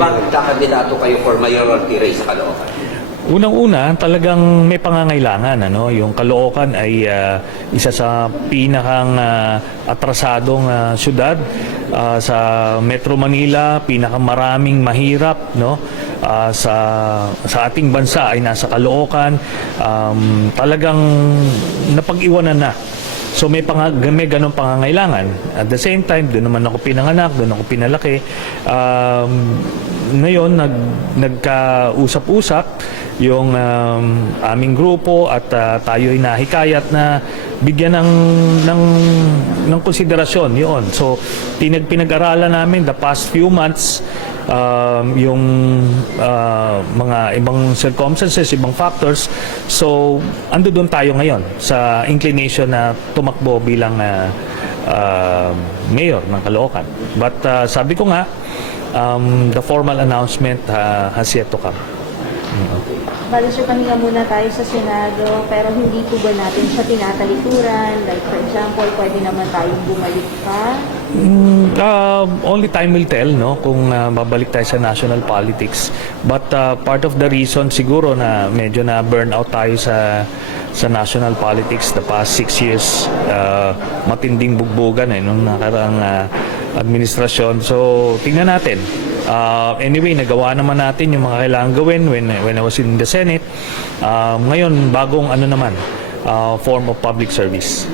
Bakit kakandidato kayo for mayoralty race sa Caloocan? Unang-una, talagang may pangangailangan. Yung Caloocan ay isa sa pinakang atrasadong syudad sa Metro Manila, pinakamaraming mahirap, sa ating bansa ay nasa Caloocan. Talagang napag-iwanan na. So may ganong pangangailangan. At the same time, doon naman ako pinanganak, doon ako pinalaki. Ngayon, nagkausap-usap yung aming grupo at tayo ay nahikayat na bigyan ng konsiderasyon yun. So pinag-aralan namin the past few months yung mga ibang circumstances, ibang factors. So ando doon tayo ngayon sa inclination na tumakbo bilang mayor ng Caloocan. But sabi ko nga, the formal announcement has yet to come. Bali, sir, pahinga muna tayo sa Senado, pero hindi po ba natin siya tinatalikuran? Like, for example, pwede naman tayong bumalik pa? Only time will tell, kung babalik tayo sa national politics. But part of the reason siguro na medyo na burn out tayo sa national politics the past 6 years, matinding bugbugan nung nakaraang administrasyon. So, tingnan natin. Anyway, nagawa naman natin yung mga kailangan gawin when I was in the Senate. Ngayon, bagong form of public service.